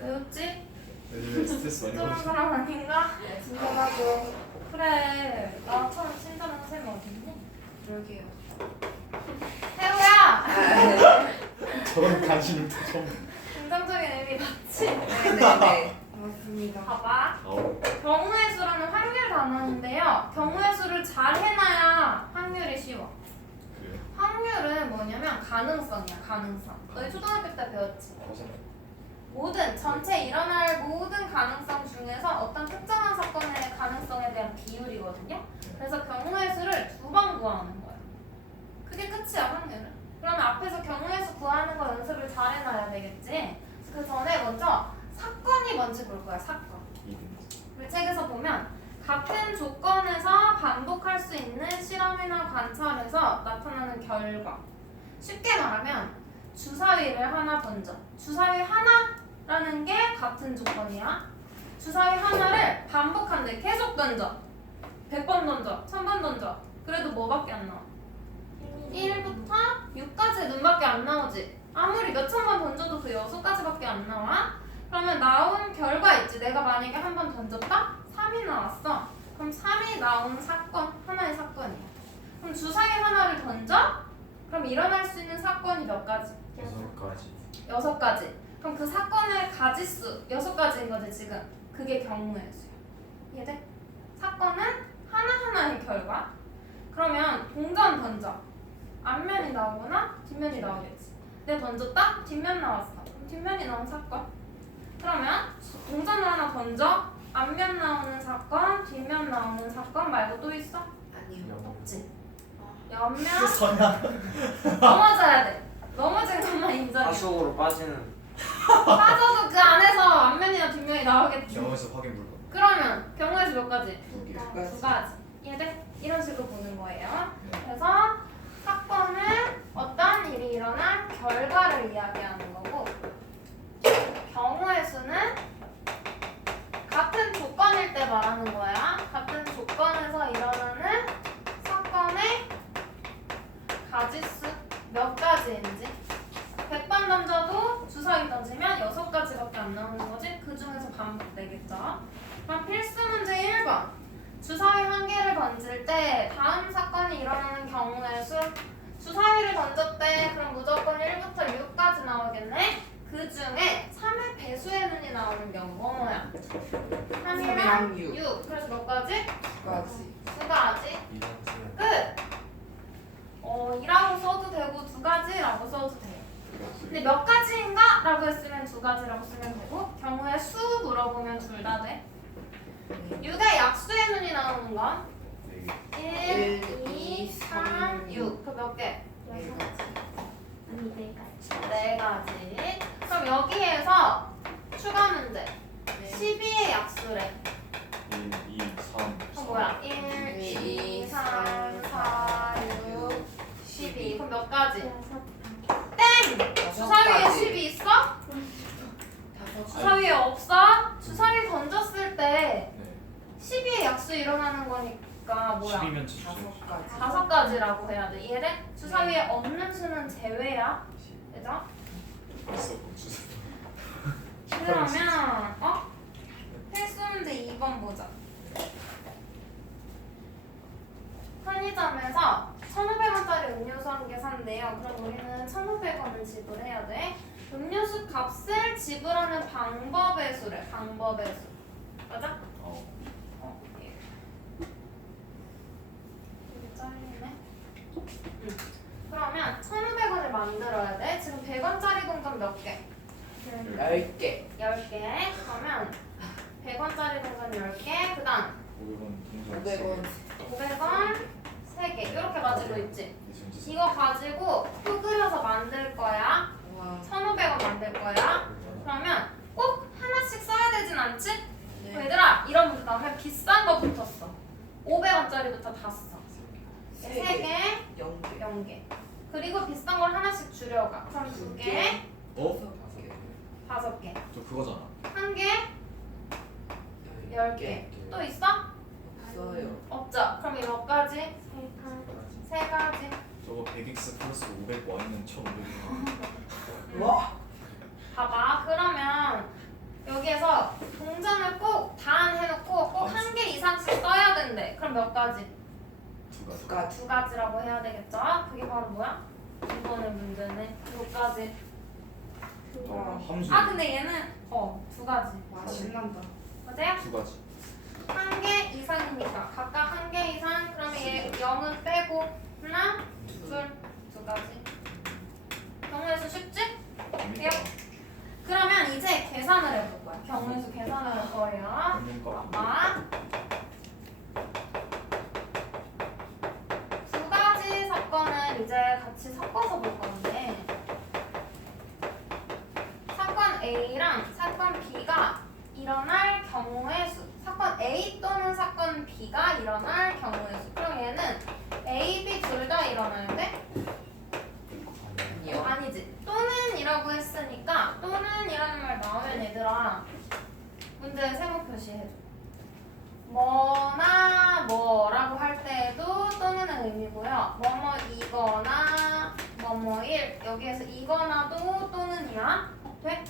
왜였지? 요즘에 스트레스 많이 친절한 받으시. 사람 아닌가? 친절하고. 그래, 나처럼 친절한 선생님 어딨니? 그러게요. 태우야! 저런 관심을 또 처음. 긍정적인 의미 맞지? 네네네. 맞습니다. 봐봐. 아우. 경우의 수라는 확률 단어인데요. 경우의 수를 잘 해놔야 확률이 쉬워. 그래요? 확률은 뭐냐면 가능성이야, 가능성. 너희 초등학교 때 배웠지? 맞아요. 모든 전체 일어날 모든 가능성 중에서 어떤 특정한 사건의 가능성에 대한 비율이거든요. 그래서 경우의 수를 2번 구하는 거야. 그게 끝이야, 확률은. 그러면 앞에서 경우의 수 구하는 거 연습을 잘 해놔야 되겠지. 그 전에 먼저 사건이 뭔지 볼 거야, 사건. 우리 책에서 보면 같은 조건에서 반복할 수 있는 실험이나 관찰에서 나타나는 결과. 쉽게 말하면 주사위를 하나 던져. 주사위 하나라는 게 같은 조건이야. 주사위 하나를 반복한대. 계속 던져. 100번 던져. 1000번 던져. 그래도 뭐밖에 안 나와? 1부터 6까지 눈밖에 안 나오지. 아무리 몇천 번 던져도 그 6가지밖에 안 나와. 그러면 나온 결과 있지. 내가 만약에 한 번 던졌다? 3이 나왔어. 그럼 3이 나온 사건, 하나의 사건이야. 그럼 주사위 하나를 던져? 그럼 일어날 수 있는 사건이 몇 가지? 6가지. 6가지. 그럼 그 사건의 가지수 6가지인 거지 지금. 그게 경우의 수야. 이해돼? 사건은 하나하나의 결과. 그러면 동전 던져. 앞면이 나오거나 뒷면이 나오겠지. 내가 던졌다? 뒷면 나왔어. 그럼 뒷면이 나온 사건. 그러면 동전을 하나 던져. 앞면 나오는 사건, 뒷면 나오는 사건 말고 또 있어? 아니요. 없지. 옆면 선야. 넘어져야 돼. 넘어진 것만 인정해. 하수구로 빠지는. 빠져도 그 안에서 앞면이나 뒷면이 나오겠지. 경험에서 확인 불가. 그러면 경우의 수 몇 가지? 2개. 2가지. 이해돼? 이런 식으로 보는 거예요. 네. 그래서 사건은 어떤 일이 일어난 결과를 이야기하는 거고, 경우의 수는 같은 조건일 때 말하는 거야. 같은 조건에서 일어나는 사건의 가지수 몇 가지인지. 100번 던져도 주사위 던지면 6가지밖에 안 나오는 거지. 그 중에서 반복되겠죠. 그럼 필수 문제 1번. 주사위 한 개를 던질 때 다음 사건이 일어나는 경우의 수. 주사위를 던졌대. 그럼 무조건 1부터 6까지 나오겠네. 그 중에 3의 배수의 눈이 나오는 경우가 뭐야? 3이랑 6. 그래서 몇 가지? 2가지. 2가지. 이런 쓰는. 끝! 2라고 써도 되고 2가지라고 써도 돼. 근데 몇 가지인가? 라고 했으면 2가지라고 쓰면 되고, 경우의 수 물어보면 둘 다 돼. 6의 약수의 눈이 나오는 건 1, 2, 3, 6. 그 몇 개? 4가지. 아니 4가지. 그럼 여기에서 추가 문제. 12의 약수래. 1, 2, 3. 그럼 뭐야? 1, 2, 3, 4, 6, 12. 그럼 몇 가지? 땡! 주사위에 10이 있어? 주사위에 없어? 주사위 던졌을 때 네. 12의 약수 일어나는 거니까 뭐야? 12면 주죠. 5가지. 5가지라고 해야 돼. 이해돼? 주사위에 없는 수는 제외야. 그죠? 있어 주세요. 그러면 필수 문제 2번 보자. 편의점에서 1,500원짜리 음료수 한 개 산대요. 그럼 우리는 1,500원을 지불해야 돼. 음료수 값을 지불하는 방법의 수래. 방법의 수. 맞아? 예. 이게 잘리네. 그러면 1,500원을 만들어야 돼. 지금 100원짜리 동전 몇 개? 10개. 10개. 그러면 100원짜리 동전 10개. 그 다음 500원 동전. 500원. 500원 3개. 이렇게 가지고 있지. 네, 이거 가지고 표 그려서 만들 거야. 와. 1,500원 만들 거야. 그러면 꼭 하나씩 써야 되진 않지? 네. 얘들아 이런 문제 나오면 비싼 거 붙었어. 500원짜리부터 다 써. 3개, 0개. 0개. 그리고 비싼 걸 하나씩 줄여가. 그럼 2개, 어? 5개. 저 그거잖아. 1개, 10개. 또 있어? 없어요. 없죠. 그럼 이거 몇 가지? 3가지. 저거 100x 플러스 500y는 1500원. 뭐? 봐봐. 그러면 여기에서 동전을 꼭 단 해놓고 꼭 한 개 이상씩 써야 된대. 그럼 몇 가지? 두 가지. 누가 두 가지라고 해야 되겠죠? 그게 바로 뭐야? 이번의 문제네. 몇 가지? 함수. 아 근데 얘는 두 가지. 와 신난다. 맞아요? 두 가지. 한 개 이상이니까 각각 한 개 이상. 그러면 얘 0은 빼고 하나, 둘, 두 가지. 경우의 수 쉽지? 아닙니다. 그러면 이제 계산을 해볼 거야. 경우의 수 계산을 할 거예요. 아닙니까? 봐봐. 두 가지 사건을 이제 같이 섞어서 볼 건데 사건 A랑 사건 B가 일어날 경우의 수. 사건 A 또는 사건 B가 일어날 경우의 수. 그럼 얘는 A, B 둘 다 일어나야 돼? 아니요. 아니지. 또는이라고 했으니까 또는이라는 말 나오면 얘들아 문제 세모 표시해줘. 뭐나 뭐라고 할 때에도 또는의 의미고요. 뭐뭐이거나 뭐뭐일 여기에서 이거나도 또는이야. 돼?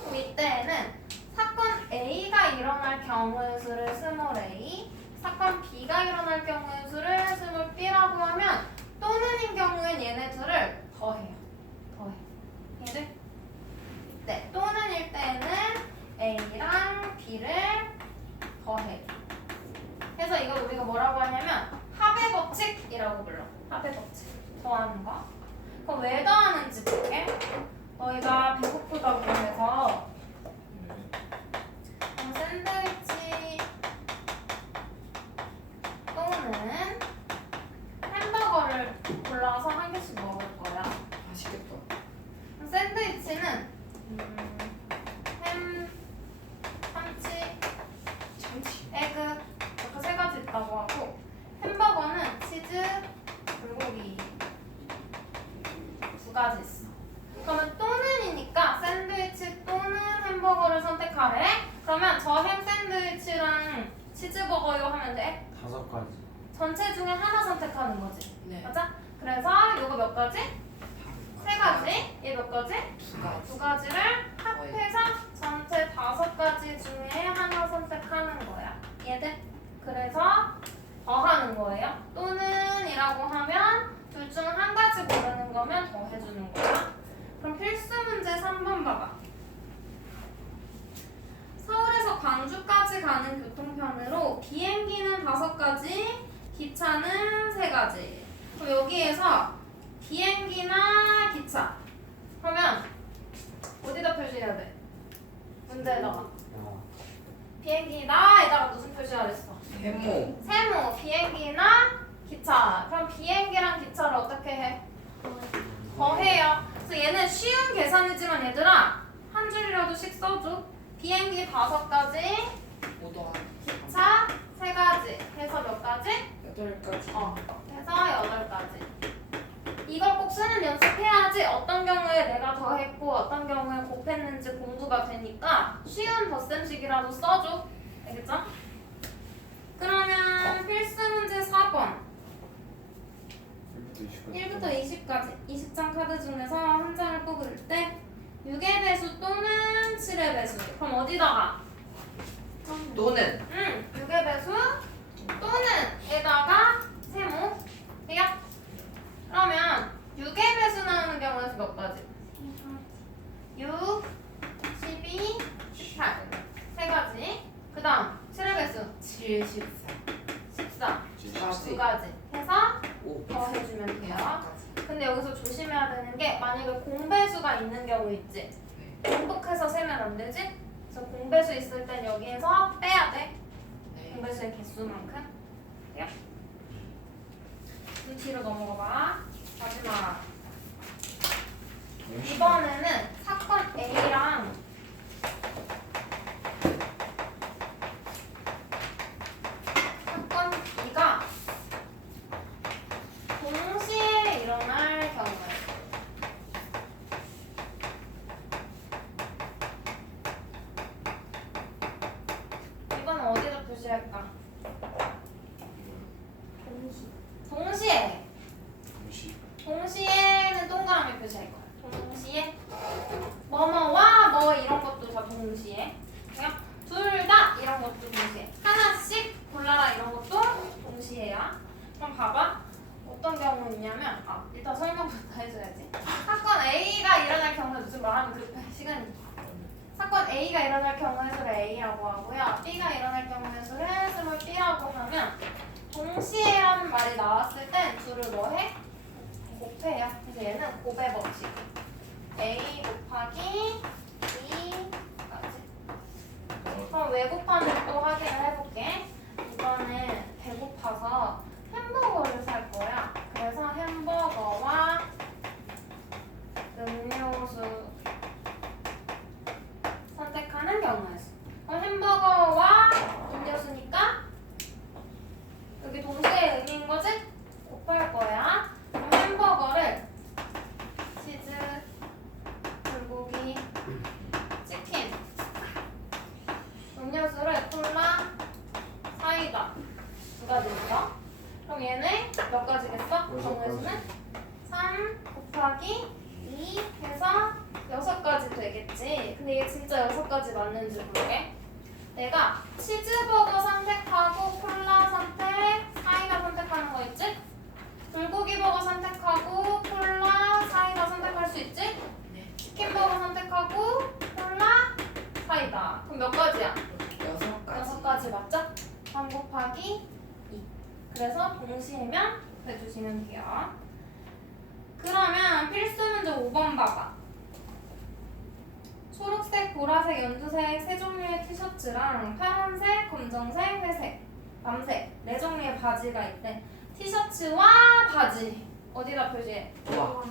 그럼 이때에는 사건 A가 일어날 경우의 수를 스몰 a, 사건 B가 일어날 경우의 수를 스몰 b라고 하면 또는인 경우엔 얘네 둘을 더해요. 더해. 얘를 네, 또는일 때는 A랑 B를 더해. 그래서 이걸 우리가 뭐라고 하냐면 합의 법칙이라고 불러. 합의 법칙. 더하는 거. 그럼 왜 더하는지 볼게. 너희가 배고프다고 해서 샌드위치 또는 햄버거를 골라서 한 개씩 먹을 거야. 맛있겠다. 그럼 샌드위치는 햄, 참치, 참치. 에그 이렇게 세 가지 있다고 하고 햄버거는 치즈, 불고기 두 가지 있어. 그러면 또는이니까 샌드위치 또는 햄버거를 선택하래. 그러면 저 햄 샌드위치랑 치즈버거요 하면 돼. 5가지. 전체 중에 하나 선택하는 거지. 네. 맞아? 그래서 이거 몇 가지? 세 가지. 얘 몇 가지? 두 가지. 두 가지를 합해서 전체 5가지 중에 하나 선택하는 거야. 얘들. 그래서 더하는 거예요. 또는이라고 하면 둘 중 한 가지 고르는 거면 더해주는 거야. 그럼 필수 문제 3번 봐봐. 서울에서 광주까지 가는 교통편으로 비행기는 5가지, 기차는 3가지. 그럼 여기에서 비행기나 기차 그러면 어디다 표시해야 돼? 문제에다가 비행기나에다가 무슨 표시가 됐어? 세모. 세모, 비행기나 기차. 그럼 비행기랑 기차를 어떻게 해? 더해요. 그래서 얘는 쉬운 계산이지만 얘들아 한 줄이라도씩 써줘. 비행기 5가지, 오도한. 기차 3가지. 해서 몇 가지? 8가지. 해서 8가지. 이걸 꼭 쓰는 연습해야지 어떤 경우에 내가 더했고 어떤 경우에 곱했는지 공부가 되니까 쉬운 덧셈식이라도 써줘. 알겠죠? 그러면 필수 문제 4번 1부터 20까지 20장 카드 중에서 한 장을 뽑을 때 6의 배수 또는 7의 배수. 그럼 어디다가? 또는 6의 배수 또는 에다가 세모. 돼요? 그러면 6의 배수 나오는 경우에서 몇 가지? 6, 12, 8. 세 가지. 그 다음 7의 배수 7, 14. 14. 두 4가지. 가지. 해서 5. 더해주면 돼요. 5가지. 근데 여기서 조심해야 되는 게 만약에 공배수가 있는 경우 있지. 네. 반복해서 세면 안 되지? 그래서 공배수 있을 땐 여기에서 빼야 돼. 네. 공배수의 개수만큼. 돼요? 이 뒤로 넘어가 봐. 마지막. 이번에는 사건 A랑 사건 B가 동시에 일어날 경우에 이번엔 어디다 표시할까? 동시에 동시에는 동그라미 표시할 거야. 동시에 말하면 급해 시간이. 사건 A가 일어날 경우의 수를 A라고 하고요. B가 일어날 경우의 수를 스몰 B라고 하면 동시에 하는 말이 나왔을 땐 둘을 뭐 해? 곱해요. 그래서 얘는 곱의 법칙. A 곱하기 B까지. 그럼 왜 곱하는지 또 확인을 해볼게. 이거는 배고파서 햄버거를 살 거야. 그래서 햄버거와 음료수 선택하는 경우의 수. 그럼 햄버거와 음료수니까 여기 동시에 의미인 거지? 곱할 거야. 그럼 햄버거를 치즈, 불고기, 치킨, 음료수를 콜라, 사이다 두 가지 있어. 그럼 얘네 몇 가지겠어? 경우의 수는 3 곱하기 2 해서 6가지 되겠지. 근데 이게 진짜 6가지 맞는지 모르게. 내가 치즈버거 선택하고 콜라 선택, 사이다 선택하는 거 있지? 불고기버거 선택하고 콜라, 사이다 선택할 수 있지? 네. 치킨버거 선택하고 콜라, 사이다. 그럼 몇 가지야? 6가지. 6가지 맞죠? 3 곱하기 2. 그래서 동시에면 해주시면 돼요. 그러면 필수 문제 5번 봐봐. 초록색, 보라색, 연두색 세 종류의 티셔츠랑 파란색, 검정색, 회색, 남색 네 종류의 바지가 있대. 티셔츠와 바지 어디다 표시해? 와.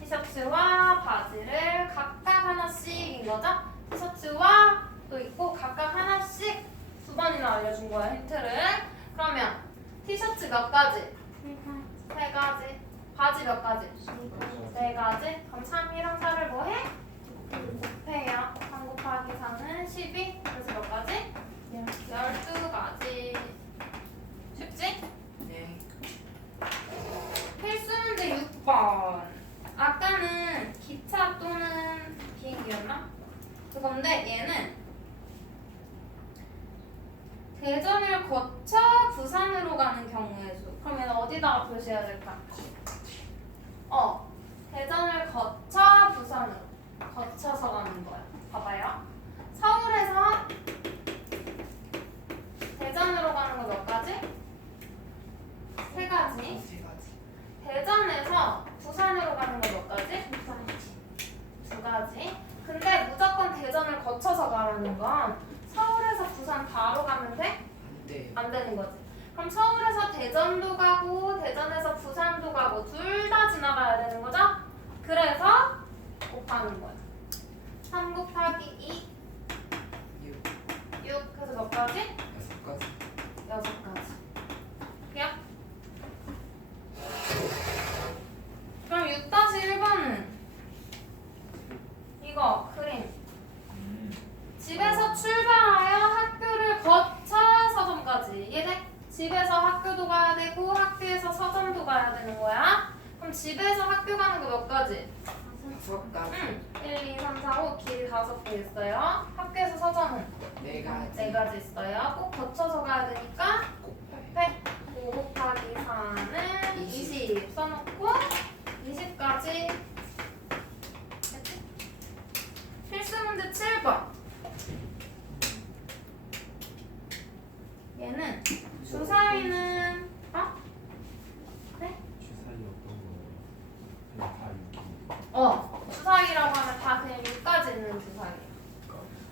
티셔츠와 바지를 각각 하나씩인 거죠? 티셔츠와 또 있고 각각 하나씩 두 번이나 알려준 거야 힌트를. 그러면 티셔츠 몇 가지? 세 가지. 바지 몇 가지? 네 가지. 그럼 3이랑 4를 뭐 해? 곱해요. 3 곱하기 4는 12. 그래서 몇 가지? 12가지. 쉽지? 네. 필수 문제 6번. 아까는 기차 또는 비행기였나? 그건데 얘는 대전을 거쳐 부산으로 가는 경우의 수. 그럼 얘는 어디다가 표시해야 될까? 대전을 거쳐 부산으로. 거쳐서 가는 거야. 봐봐요. 서울에서 대전으로 가는 거 몇 가지? 3가지. 3가지. 대전에서 부산으로 가는 거 몇 가지? 2가지. 근데 무조건 대전을 거쳐서 가라는 건 서울에서 부산 바로 가면 돼? 안 돼. 안 되는 거지. 그럼 서울에서 대전도 가고 대전에서 부산도 가고 둘 다 지나가야 되는 거죠? 그래서 곱하는 거야. 3 곱하기 2, 6. 그래서 몇 가지? 6가지. 6가지. 야? 그럼 6-1번은 이거 그림. 집에서 출발하여 학교를 거쳐 서점까지. 이해돼? 집에서 학교도 가야 되고 학교에서 서점도 가야 되는 거야. 그럼 집에서 학교 가는 거 몇 가지? 6가지. 1, 2, 3, 4, 5 길이 5개 있어요. 학교에서 서점은 4가지. 4가지 있어요. 꼭 거쳐서 가야 되니까 곱해. 5 곱하기 4는 20 써놓고 20까지. 됐지? 필수 문제 7번. 얘는 주사위는 네? 주사위 어떤 거예요? 그냥 다 주사위라고 하면 다 그냥 6까지 있는 주사위예요.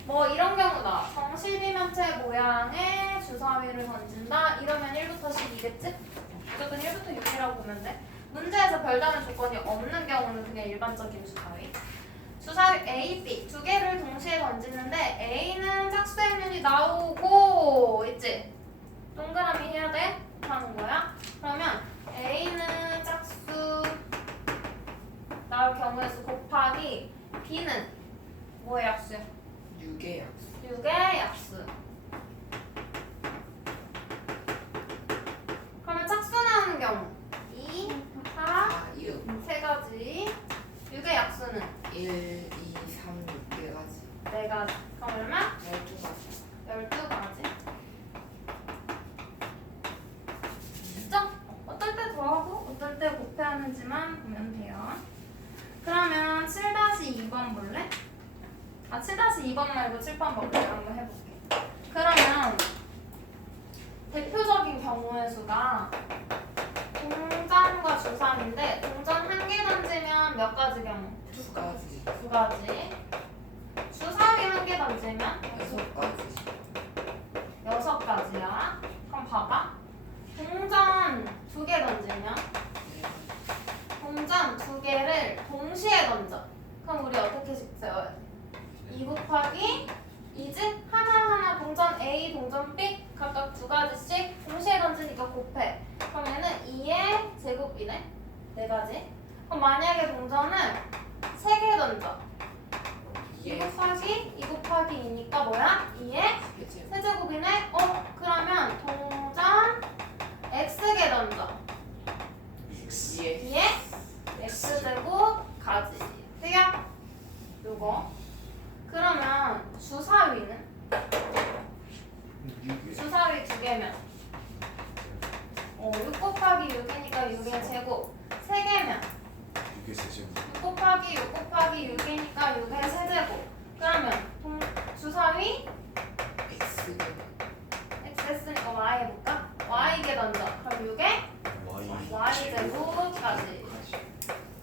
뭐 이런 경우다. 정실비면체 모양의 주사위를 던진다. 이러면 1부터 12겠지? 무조건 1부터 6이라고 보면 돼. 문제에서 별다른 조건이 없는 경우는 그냥 일반적인 주사위. 주사위 A, B 두 개를 동시에 던지는데 A는 짝수의 나오고 있지? 동그라미 해야 돼? 하는 거야. 그러면 A는 짝수 나올 경우의 수 곱하기 B는 뭐의 약수야? 6의 약수. 6의 약수. 그러면 짝수 나오는 경우 2, 4, 6. 세 가지. 6의 약수는 1, 2, 3, 6개가지. 4가지. 그럼 얼마? 12가지. 12가지. 됐죠? 어떨 때 더하고 어떨 때 곱해하는지만 보면 돼요. 그러면 7-2번 2번 말고 7번 볼게요. 한번 해볼게. 그러면 대표적인 경우의 수가 동전과 주삼인데 동전 한 개 던지면 몇 가지 경우? 두 가지. 두 가지. 주사위 한 개 던지면 여섯 가지. 6가지야. 그럼 봐봐. 동전 2개 던지면 동전 2개를 동시에 던져. 그럼 우리 어떻게씩 세워야 돼? 2 곱하기 2지? 하나하나 동전 A, 동전 B 각각 2가지씩 동시에 던지니까 곱해. 그럼 얘는 2의 제곱이네? 4가지. 그럼 만약에 동전을 3개 던져. 2 곱하기 2 곱하기 2니까 뭐야? 2의 그치? 세제곱이네? 그러면 동전 X개 던져. 2에 2의 X제곱 가지. 돼요? 요거. 그러면 주사위는? 주사위 2개면 6 곱하기 6이니까 6의 제곱 3개면 6의 세제곱. 6 곱하기 6 곱하기 6이니까 6의 세제곱. 그러면 주사위 X X 했으니까 Y 해볼까? Y개 던져. 그럼 6의 Y제곱까지.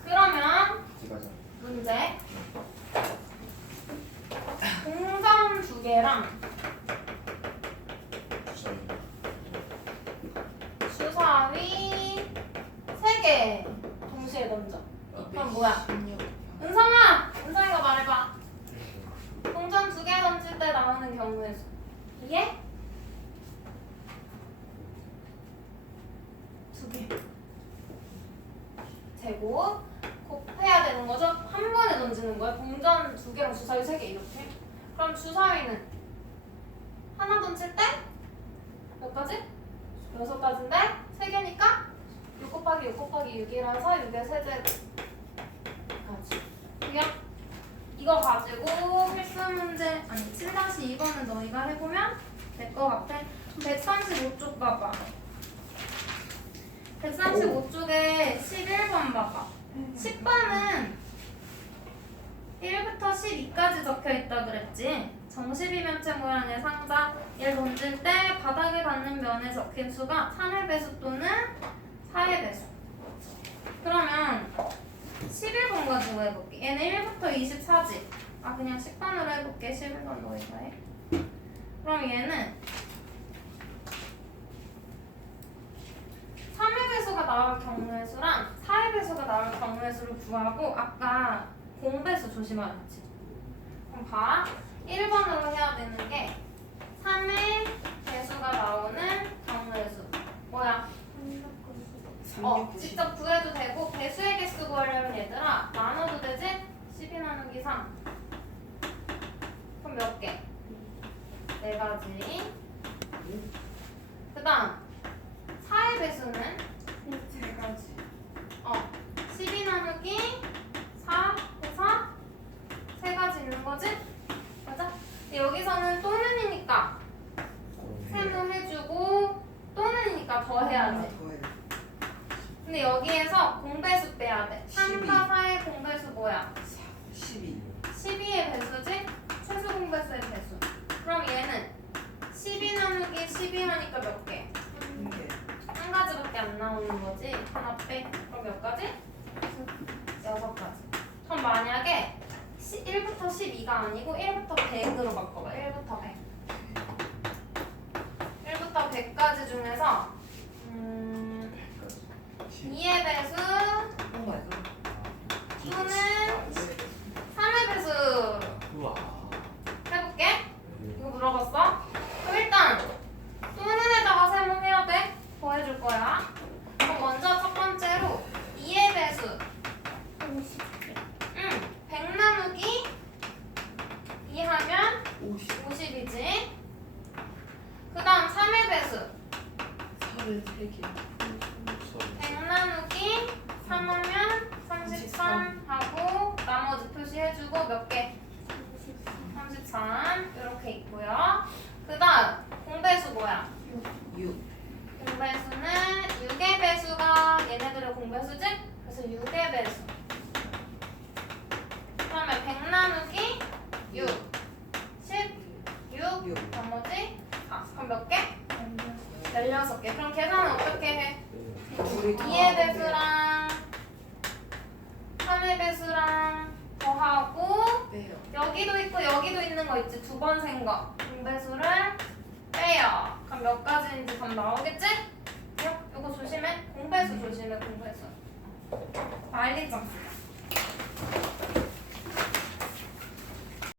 그러면 문제 동전 2개랑 주사위 3개 동시에 던져. 그럼 뭐야? 은성이가 말해봐. 동전 2개 던질 때 나오는 경우의 수. 이게 2개 제곱 곱해야 되는 거죠? 한 번에 던지는 거야. 동전 2개랑 주사위 3개 이렇게. 그럼 주사위는 하나 던질 때 몇 가지? 6가지인데 3개니까 6 곱하기 6 곱하기 6이라서 6의 세제곱까지. 그냥 이거 가지고 필수 문제 아니 7-2번은 너희가 해보면 될 것 같아. 135쪽 봐봐. 135쪽에 11번 봐봐. 10번은 1부터 12까지 적혀있다 그랬지? 정십이면체 모양의 상자 얘를 던질 때 바닥에 닿는 면에 적힌 수가 3의 배수 또는 4의 배수. 그러면 11번 가지고 해볼게. 얘는 1부터 24지? 그냥 10번으로 해볼게. 11번 너희가 해. 그럼 얘는 3의 배수가 나올 경우의 수랑 4의 배수가 나올 경우의 수를 구하고 아까 공배수 조심하랬지. 그럼 봐. 1번으로 해야 되는 게 3의 배수가 나오는 경우의 수. 뭐야? 직접 구해도 되고 배수의 개수 구하려면 얘들아 나눠도 되지? 12 나누기 3. 그럼 몇 개? 4가지. 그 다음 4의 배수는 3가지. 12 나누기 4 해서 3가지 있는 거지? 맞아? 근데 여기서는 또는이니까 세모해주고 또는이니까 더 해야지. 근데 여기에서 공배수 빼야 돼. 3과 4의 공배수 뭐야? 12 12의 배수지? 최소 공배수의 배수. 그럼 얘는 12 나누기 12 하니까 몇 개? 1개 한 가지밖에 안 나오는 거지. 하나 빼. 그럼 몇 가지? 6가지. 그럼 만약에 1부터 12가 아니고 1부터 100으로 바꿔봐. 1부터 100. 1부터 100까지 중에서 2의 배수 또는 3의 배수 우와. 해볼게. 이거 물어봤어? 그럼 일단 또는에다가 세모해야 돼. 더 해줄 거야. 그럼 먼저 첫 번째로 2의 배수 100 나누기 2 하면 50이지. 그 다음 3의 배수 33개 100 나누기 3 하면 33 하고 나머지 표시해주고 몇 개? 33 이렇게 있고요. 그 다음 공배수 뭐야? 6 공배수는 6의 배수가 얘네들의 공배수지? 그래서 6의 배수. 그러면 100 나누기 6 16개. 그럼 계산은 어떻게 해? 우리 2의 배수랑 3의 배수랑 더하고 빼요. 여기도 있고 여기도 있는 거 있지. 두 번 센 거. 분배수를 빼요. 그럼 몇 가지인지 답 나오겠지? 이거 조심해. 공배수 조심해. 공배수. 말리점.